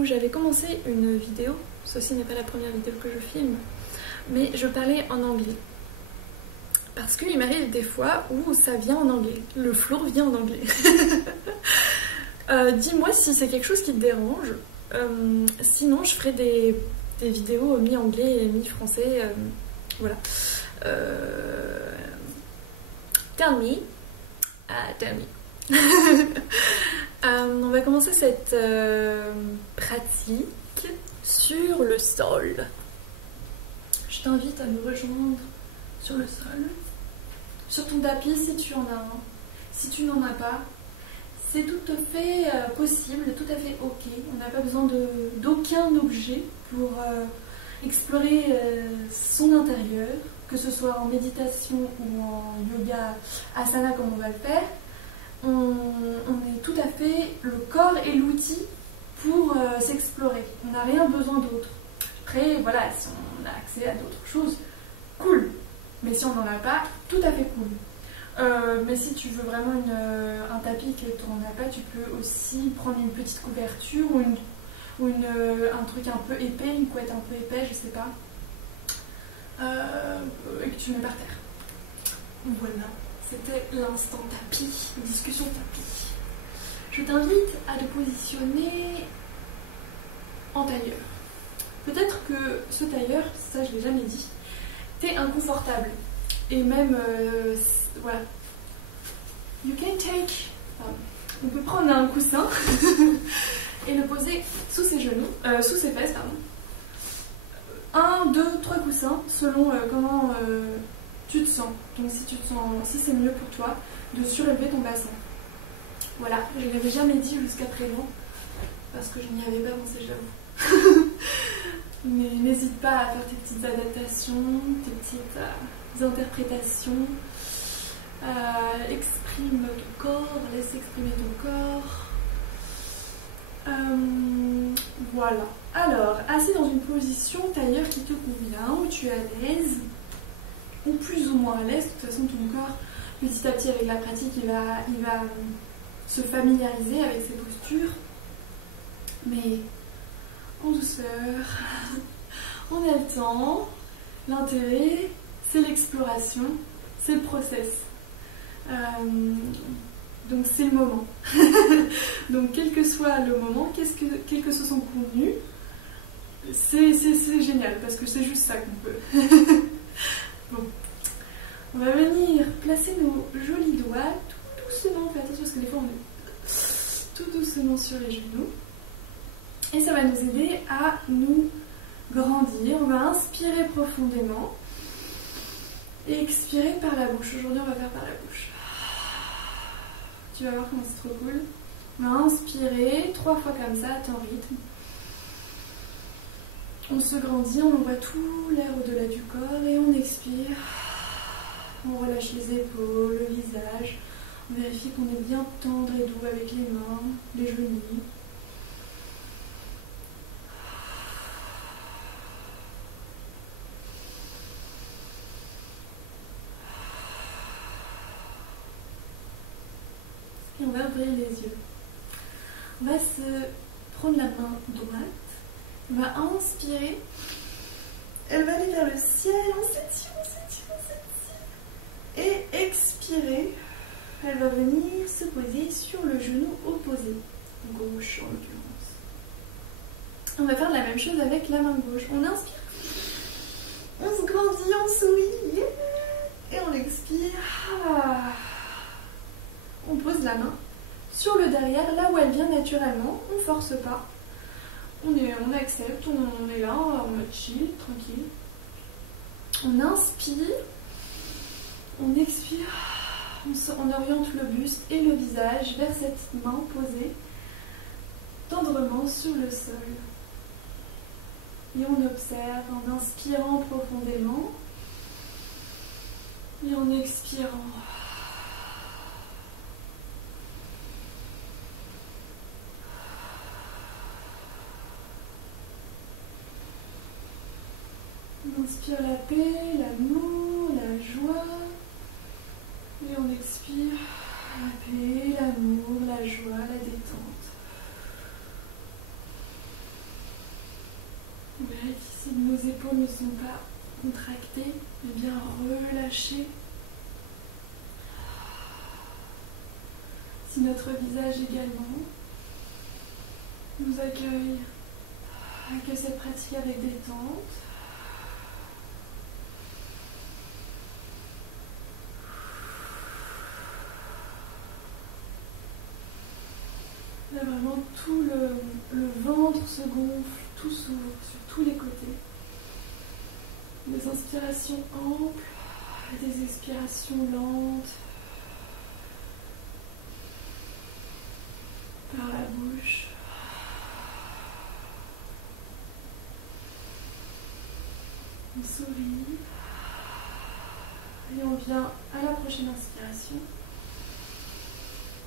où j'avais commencé une vidéo, ceci n'est pas la première vidéo que je filme, mais je parlais en anglais. Parce qu'il m'arrive des fois où ça vient en anglais, le flour vient en anglais. Dis-moi si c'est quelque chose qui te dérange, sinon je ferai des vidéos mi-anglais et mi-français, voilà. Tell me. Tell me. On va commencer cette pratique sur le sol. Je t'invite à nous rejoindre sur le sol, sur ton tapis si tu en as un. Si tu n'en as pas, c'est tout à fait possible, tout à fait ok. On n'a pas besoin d'aucun objet pour explorer son intérieur, que ce soit en méditation ou en yoga asana comme on va le faire. On est tout à fait le corps et l'outil pour s'explorer. On n'a rien besoin d'autre. Après, voilà, si on a accès à d'autres choses, cool. Mais si on n'en a pas, tout à fait cool. Mais si tu veux vraiment un tapis que tu n'en as pas, tu peux aussi prendre une petite couverture ou un truc un peu épais, une couette un peu épais, je sais pas, et que tu mets par terre. Voilà, c'était l'instant tapis, discussion tapis. Je t'invite à te positionner en tailleur. Peut-être que ce tailleur, ça je l'ai jamais dit, t'es inconfortable. Et même, voilà. You can take. On peut prendre un coussin et le poser sous ses genoux, sous ses fesses, pardon. 1, 2, 3 coussins selon comment tu te sens. Donc si c'est mieux pour toi de surélever ton bassin. Voilà, je ne l'avais jamais dit jusqu'à présent parce que je n'y avais pas pensé, j'avoue. Mais n'hésite pas à faire tes petites adaptations, tes petites interprétations. Exprime ton corps, laisse exprimer ton corps. Voilà. Alors, assis dans une position tailleur qui te convient, où tu es à l'aise, ou plus ou moins à l'aise. De toute façon, ton corps, petit à petit, avec la pratique, il va se familiariser avec ses postures. Mais en douceur, on a le temps. L'intérêt, c'est l'exploration, c'est le process. Donc c'est le moment. Donc quel que soit le moment, quel que soit son contenu, c'est génial parce que c'est juste ça qu'on peut. Bon, on va venir placer nos jolis doigts tout doucement. Fais attention parce que des fois on est tout doucement sur les genoux. Et ça va nous aider à nous grandir. On va inspirer profondément et expirer par la bouche. Aujourd'hui, on va faire par la bouche. Tu vas voir comment c'est trop cool. On va inspirer 3 fois comme ça, à ton rythme. On se grandit, on envoie tout l'air au-delà du corps et on expire. On relâche les épaules, le visage. On vérifie qu'on est bien tendre et doux avec les mains, les genoux. Et on va ouvrir les yeux. On va se prendre la main droite. On va inspirer. Elle va aller vers le ciel. On s'étire, on s'étire, on s'étire. Et expirer. Elle va venir se poser sur le genou opposé. Gauche en l'occurrence. On va faire la même chose avec la main gauche. On inspire. On se grandit, on sourit. Et on expire. On pose la main sur le derrière, là où elle vient naturellement. On ne force pas. On accepte, on est là, en mode chill, tranquille. On inspire. On expire. On oriente le buste et le visage vers cette main posée tendrement sur le sol. Et on observe en inspirant profondément et en expirant. On inspire la paix, l'amour, la joie. Et on expire la paix, l'amour, la joie, la détente. vérifie si nos épaules ne sont pas contractées, mais bien relâchées. Si notre visage également nous accueille cette pratique avec détente. Là, vraiment, tout le ventre se gonfle, tout s'ouvre sur tous les côtés. Des inspirations amples, des expirations lentes. Par la bouche. On sourit. Et on vient à la prochaine inspiration.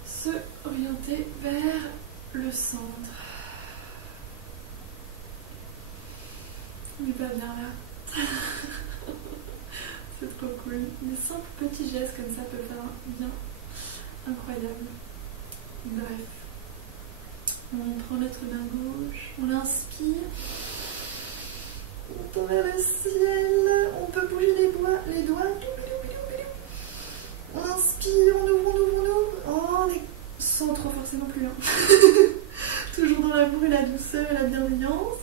Se orienter vers le centre. On est pas bien là. C'est trop cool. Des simples petits gestes comme ça peuvent faire un bien incroyable. Bref. On prend notre main gauche, on inspire. On tend vers le ciel. On peut bouger les doigts. On inspire, on ouvre. Oh, sans trop forcer non plus. Toujours dans l'amour et la douceur et la bienveillance.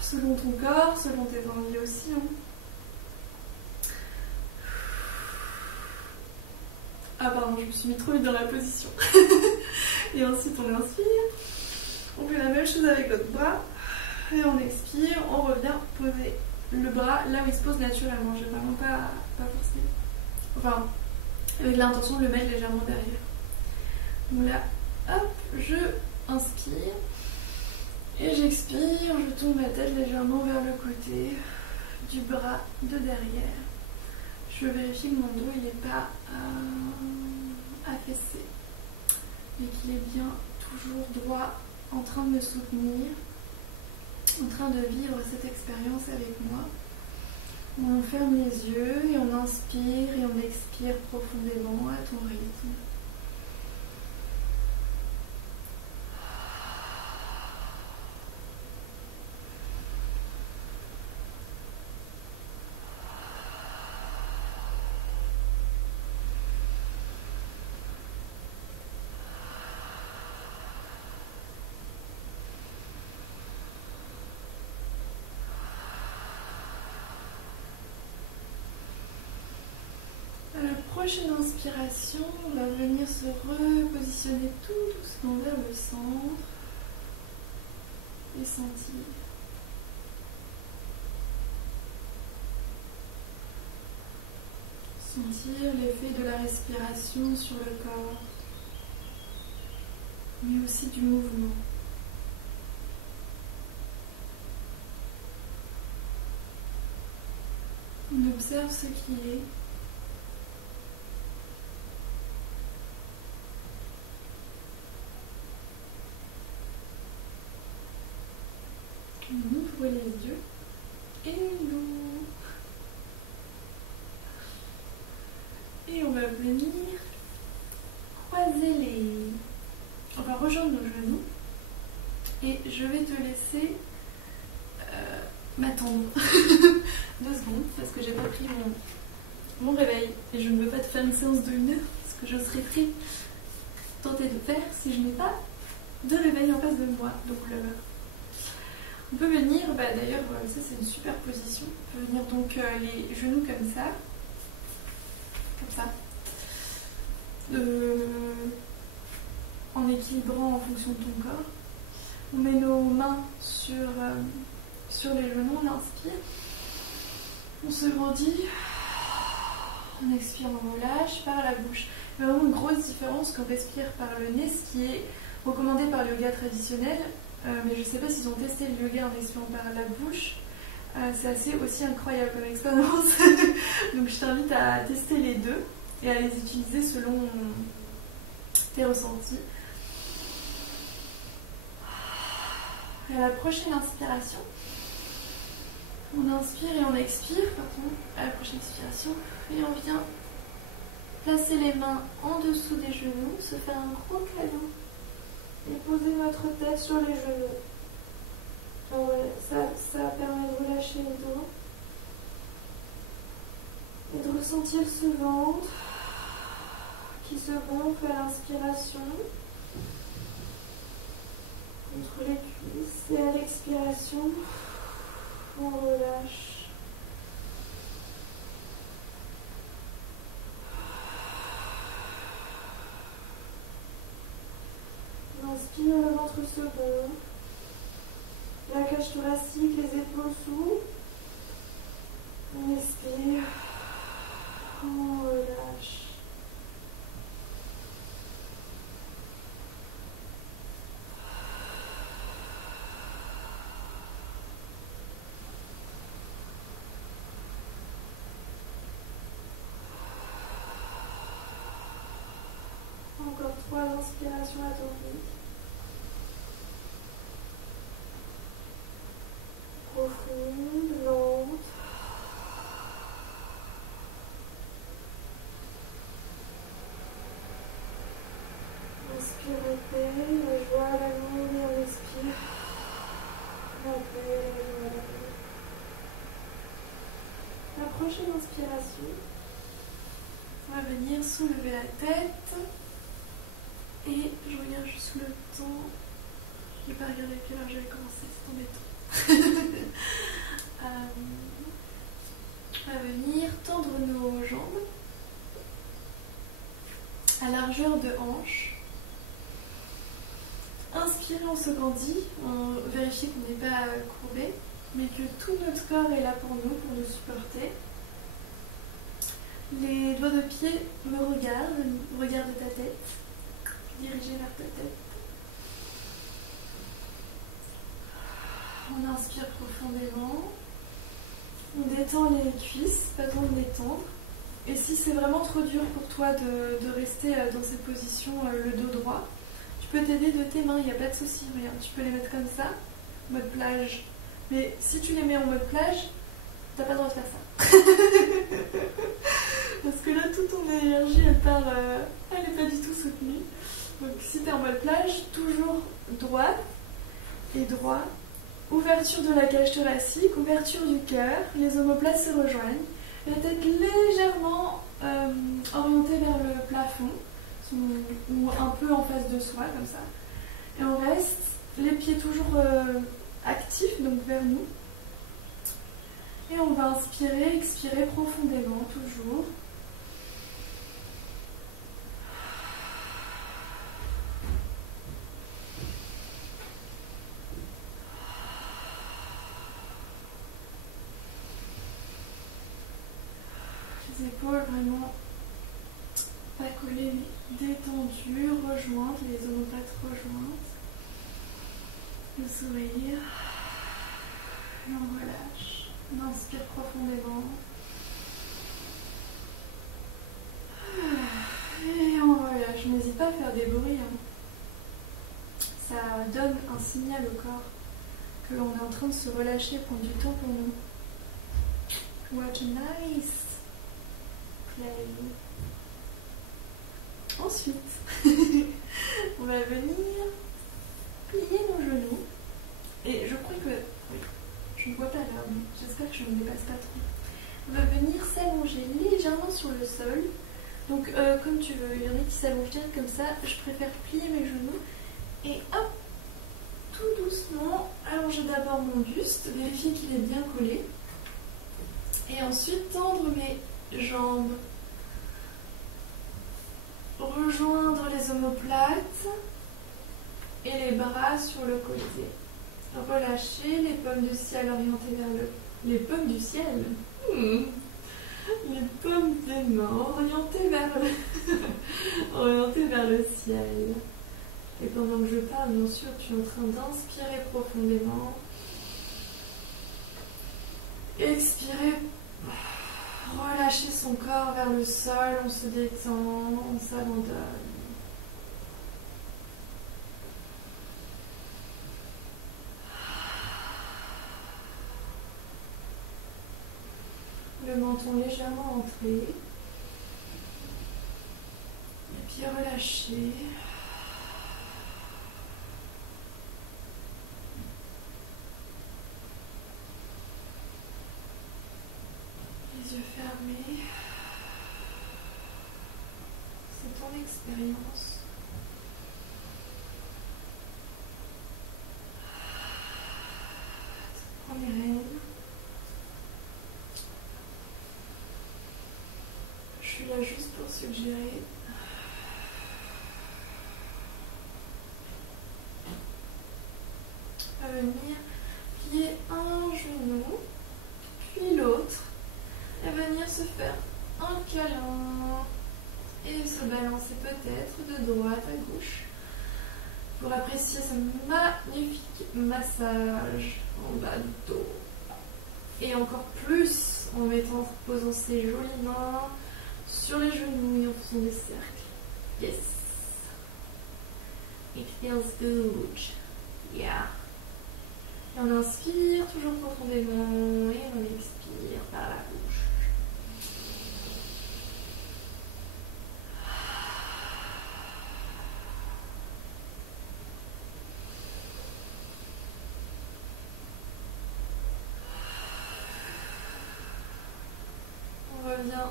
Selon ton corps, selon tes envies aussi. Ah pardon, je me suis mis trop vite dans la position. Et ensuite on inspire. On fait la même chose avec l'autre bras. Et on expire, on revient poser le bras là où il se pose naturellement. Je ne vais vraiment pas forcer. Enfin, avec l'intention de le mettre légèrement derrière. Donc là, hop, je inspire. Et j'expire, je tourne ma tête légèrement vers le côté du bras de derrière. Je vérifie que mon dos il n'est pas affaissé, mais qu'il est bien toujours droit, en train de me soutenir, en train de vivre cette expérience avec moi. On ferme les yeux et on inspire et on expire profondément à ton rythme. Prochaine inspiration, on va venir se repositionner tout doucement vers le centre et sentir. Sentir l'effet de la respiration sur le corps, mais aussi du mouvement. On observe ce qui est. On ouvre les yeux et nous. Et on va venir croiser les... On va rejoindre nos genoux et je vais te laisser m'attendre 2 secondes parce que j'ai pas pris mon réveil et je ne veux pas te faire une séance de 1 heure parce que je serais très tentée de faire si je n'ai pas de réveil en face de moi. Donc on peut venir, d'ailleurs ça c'est une super position, on peut venir donc les genoux comme ça, en équilibrant en fonction de ton corps. On met nos mains sur les genoux, on inspire, on se grandit, on expire, on relâche par la bouche. Il y a vraiment une grosse différence qu'on respire par le nez, ce qui est recommandé par le yoga traditionnel. Mais je ne sais pas s'ils ont testé le yoga en expirant par la bouche. C'est assez aussi incroyable comme expérience. Donc je t'invite à tester les deux et à les utiliser selon tes ressentis. Et à la prochaine inspiration, on inspire et on expire. À la prochaine expiration, et on vient placer les mains en dessous des genoux, se faire un gros câlin. Et poser notre tête sur les genoux. Alors voilà, ça permet de relâcher le dos et de ressentir ce ventre qui se gonfle à l'inspiration entre les cuisses et à l'expiration, on relâche. On inspire, le ventre se gonfle, la cage thoracique, les épaules s'ouvrent. On expire, on relâche. Encore 3 inspirations à ton rythme. Profonde, lente. Inspire la paix, la joie, l'amour, et on expire. La paix, la joie, l'amour. La prochaine inspiration, on va venir soulever la tête. Et je regarde juste le temps. Je n'ai pas regardé à quelle heure j'avais commencé, c'est embêtant. On va venir tendre nos jambes à largeur de hanche. Inspirez, on se grandit, on vérifie qu'on n'est pas courbé, mais que tout notre corps est là pour nous supporter. Les doigts de pied me regardent ta tête. Dirigé vers ta tête. On inspire profondément. On détend les cuisses, pas trop de détendre. Et si c'est vraiment trop dur pour toi de rester dans cette position, le dos droit, tu peux t'aider de tes mains, il n'y a pas de souci. Regarde, tu peux les mettre comme ça, mode plage. Mais si tu les mets en mode plage, t'as pas le droit de faire ça. Parce que là, toute ton énergie, elle part, elle n'est pas du tout soutenue. Donc si tu es en mode plage, toujours droite et droit, ouverture de la cage thoracique, ouverture du cœur, les omoplates se rejoignent, la tête légèrement orientée vers le plafond, ou un peu en face de soi, comme ça. Et on reste, les pieds toujours actifs, donc vers nous. Et on va inspirer, expirer profondément, toujours. Les épaules vraiment pas collées mais détendues, rejointes, les omoplates rejointes. Le sourire. Et on relâche. On inspire profondément. Et on relâche. N'hésite pas à faire des bruits. Ça donne un signal au corps que l'on est en train de se relâcher, prendre du temps pour nous. What a nice play. Ensuite, on va venir plier nos genoux. Et je crois que... Oui, je ne vois pas là, mais j'espère que je ne me dépasse pas trop. On va venir s'allonger légèrement sur le sol. Donc, comme tu veux, il y en a qui s'allongent direct comme ça. Je préfère plier mes genoux. Et hop, tout doucement, allonger d'abord mon buste, vérifier qu'il est bien collé. Et ensuite, tendre mes jambes. Rejoindre les omoplates et les bras sur le côté. Relâcher les pommes du ciel orientées vers le... Les pommes du ciel Les pommes des mains orientées vers le... orientées vers le ciel. Et pendant que je parle, bien sûr, tu es en train d'inspirer profondément. Expirer. Relâcher son corps vers le sol, on se détend, on s'abandonne. Le menton légèrement entré. Et puis relâcher. expérience. Prends les rênes. Je suis là juste pour suggérer. À venir plier un genou, puis l'autre, et venir se faire un câlin et se balancer peut-être de droite à gauche pour apprécier ce magnifique massage en bas du dos. Et encore plus en posant ses jolies mains sur les genoux et en faisant des cercles. Yes. It feels good. Yeah. Et on inspire toujours profondément et on expire par la bouche. On revient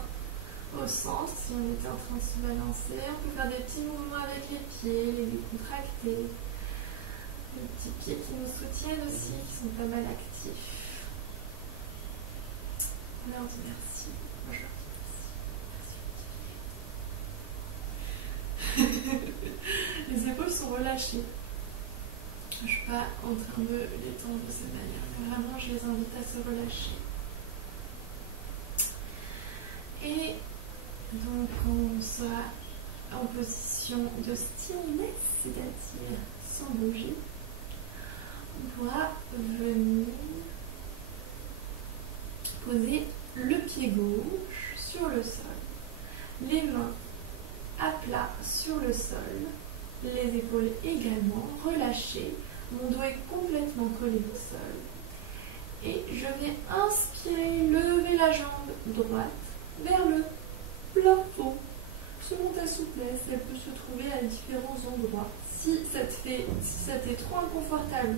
au centre si on était en train de se balancer. On peut faire des petits mouvements avec les pieds, les décontracter. Les petits pieds qui nous soutiennent aussi, qui sont pas mal actifs. On leur dit merci. Bonjour. Merci. Les épaules sont relâchées. Je ne suis pas en train de les tendre de cette manière, mais vraiment je les invite à se relâcher. Et donc on sera en position de stillness, c'est-à-dire sans bouger. On pourra venir poser le pied gauche sur le sol, les mains à plat sur le sol, les épaules également relâchées, mon dos est complètement collé au sol. Et je vais inspirer, lever la jambe droite vers le plafond. Selon ta souplesse, elle peut se trouver à différents endroits. Si ça t'est trop inconfortable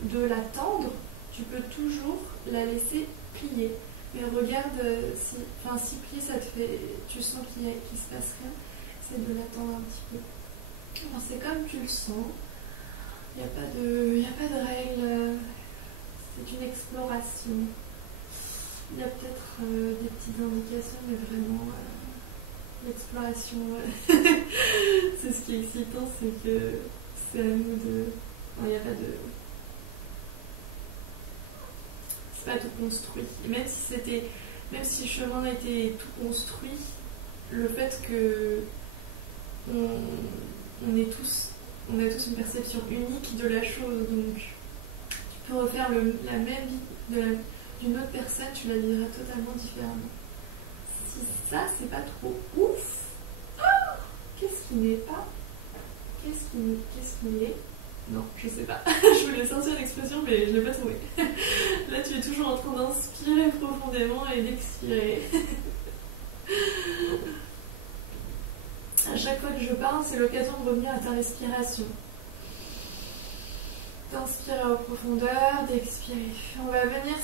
de la tendre, tu peux toujours la laisser plier. Mais regarde si plier ça te fait, tu sens qu'il se passe rien, c'est de la tendre un petit peu. Alors c'est comme tu le sens. Il n'y a pas de règle. C'est une exploration. Il y a peut-être des petites indications, mais vraiment l'exploration, c'est ce qui est excitant, c'est que c'est à nous de... Il n'y a pas de... C'est pas tout construit. Et même si le chemin était tout construit, le fait que on a tous une perception unique de la chose, donc tu peux refaire la même vie d'une autre personne, tu la vivras totalement différemment. Si ça, c'est pas trop ouf, qu'est-ce qui n'est pas? Qu'est-ce qui est? Non, je sais pas. Je voulais sortir l'expression, mais je l'ai pas trouvé. Là, tu es toujours en train d'inspirer profondément et d'expirer. À chaque fois que je parle, c'est l'occasion de revenir à ta respiration. D'inspirer en profondeur, d'expirer. On va venir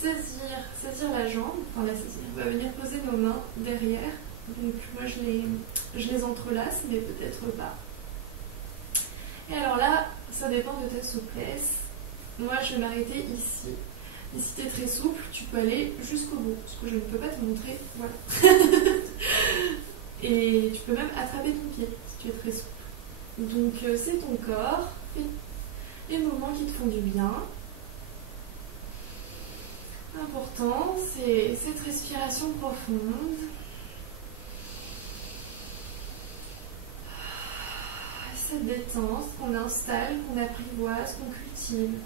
saisir la jambe, enfin la saisir. On va venir poser nos mains derrière. Donc moi je les entrelace, mais peut-être pas. Et alors là, ça dépend de ta souplesse. Moi je vais m'arrêter ici. Et si tu es très souple, tu peux aller jusqu'au bout. Parce que je ne peux pas te montrer. Voilà. Et tu peux même attraper ton pied si tu es très souple. Donc c'est ton corps. Les mouvements qui te font du bien. Important, c'est cette respiration profonde. Cette détente qu'on installe, qu'on apprivoise, qu'on cultive.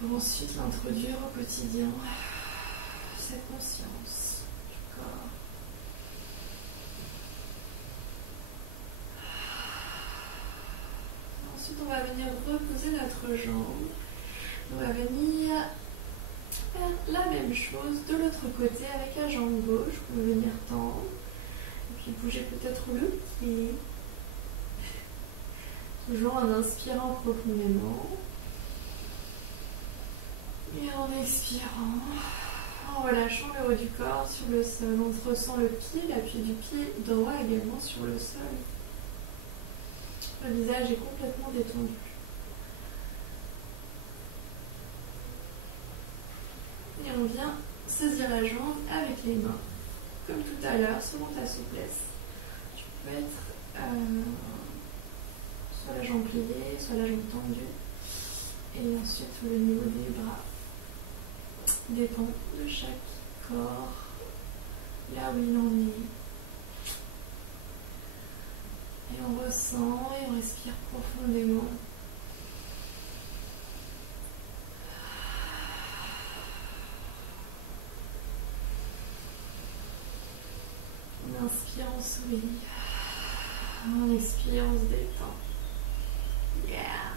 Pour ensuite l'introduire au quotidien. Cette conscience du corps. Ensuite, on va venir reposer notre jambe. On va venir faire la même chose de l'autre côté avec la jambe gauche. On va venir tendre. Et puis bouger peut-être le pied. Toujours en inspirant profondément. Et en expirant, En relâchant le haut du corps sur le sol, on ressent le pied, l'appui du pied droit également sur le sol. Le visage est complètement détendu. Et on vient saisir la jambe avec les mains, comme tout à l'heure, selon ta souplesse. Tu peux être soit la jambe pliée, soit la jambe tendue. Et ensuite, le niveau des bras dépend de chaque corps, là où il en est. Et on ressent et on respire profondément. On inspire, on sourit. On expire, on se détend. Yeah!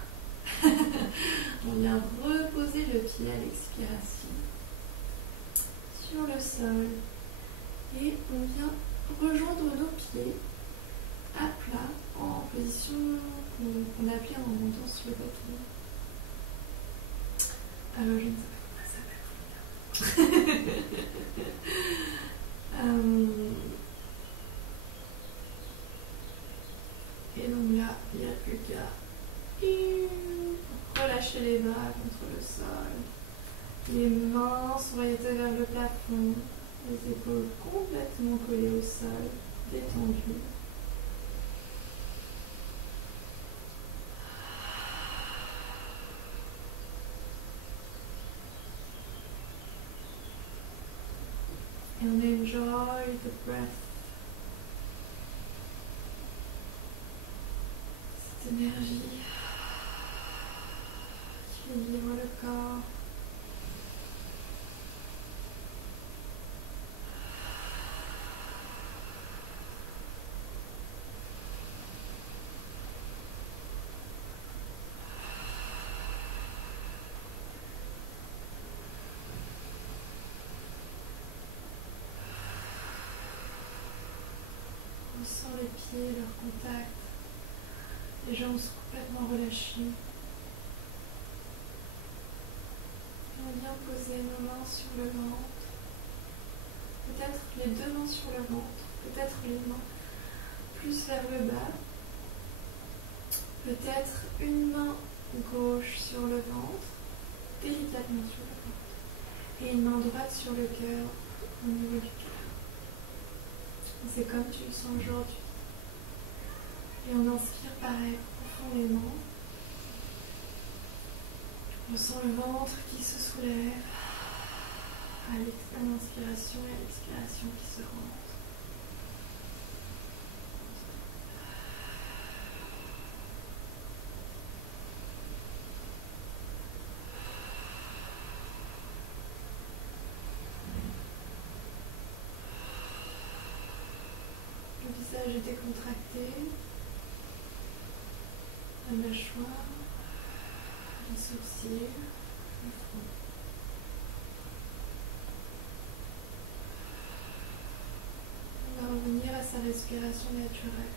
On vient reposer le pied à l'expiration sur le sol. Et on vient rejoindre nos pieds à plat en position qu'on appelait en montant sur le bâton. Alors je ne sais pas comment ça s'appelle. Et donc là, il n'y a plus qu'à relâcher les bras contre le sol. Les mains sont orientées vers le plafond. Les épaules complètement collées au sol, détendues. And enjoy the breath. Cette énergie qui livre le corps. On sent les pieds, leur contact. Les jambes sont complètement relâchées. Et on vient poser nos mains sur le ventre. Peut-être les deux mains sur le ventre. Peut-être les mains plus vers le bas. Peut-être une main gauche sur le ventre, délicatement sur le ventre. Et une main droite sur le cœur, au niveau du cœur. C'est comme tu le sens aujourd'hui. Et on inspire pareil, profondément. On sent le ventre qui se soulève à l'inspiration et à l'expiration qui se rentre. Le visage est décontracté. La mâchoire, les sourcils, le front. On va revenir à sa respiration naturelle.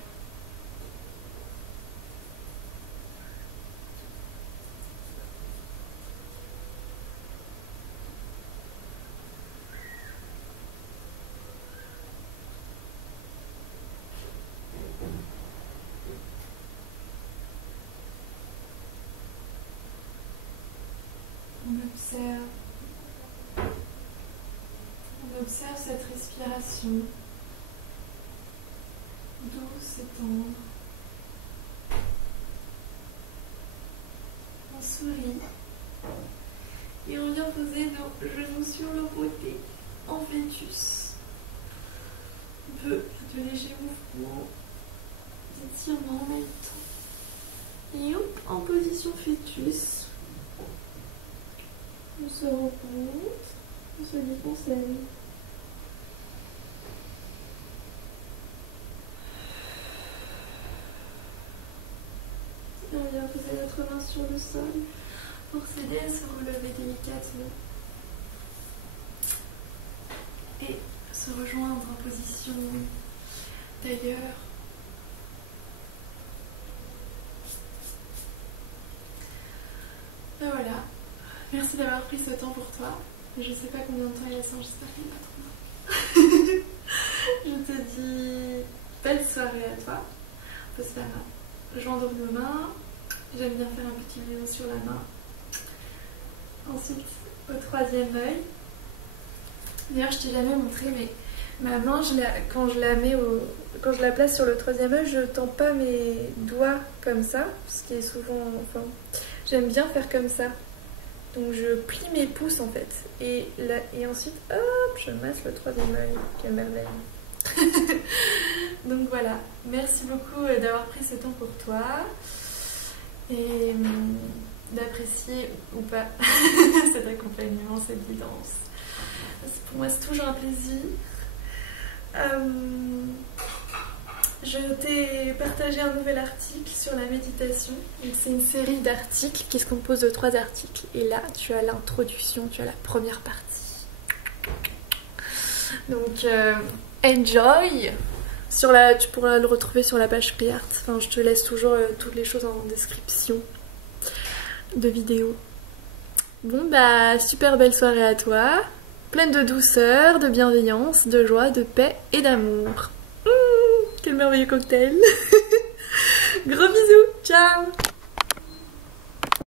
On observe cette respiration douce et tendre. On sourit et on vient poser nos genoux sur nos côtés en fœtus. Un peu de légers mouvements d'étirement en même temps. Et hop, en position fœtus. On se rencontre, on se déconseille. Et on vient poser notre main sur le sol pour s'aider à se relever délicatement. Et se rejoindre en position d'ailleurs. Ben voilà. Merci d'avoir pris ce temps pour toi. Je sais pas combien de temps il est sans, j'espère qu'il est pas trop loin. Je te dis belle soirée à toi. On peut se faire un joindre nos mains. J'aime bien faire un petit bisou sur la main. Ensuite au troisième œil. D'ailleurs je t'ai jamais montré mais ma main quand je la place sur le troisième œil, je tends pas mes doigts comme ça, ce qui est souvent, enfin, j'aime bien faire comme ça. Donc je plie mes pouces en fait et ensuite hop je masse le troisième œil. Quelle merveille. Donc voilà, merci beaucoup d'avoir pris ce temps pour toi et d'apprécier ou pas cet accompagnement, cette guidance. Pour moi c'est toujours un plaisir. Je t'ai partagé un nouvel article sur la méditation. C'est une série d'articles qui se compose de 3 articles. Et là, tu as l'introduction, tu as la première partie. Donc, enjoy. Tu pourras le retrouver sur la page Priart. Enfin, je te laisse toujours toutes les choses en description de vidéo. Bon, bah, super belle soirée à toi. Pleine de douceur, de bienveillance, de joie, de paix et d'amour. Quel merveilleux cocktail. Gros bisous, ciao.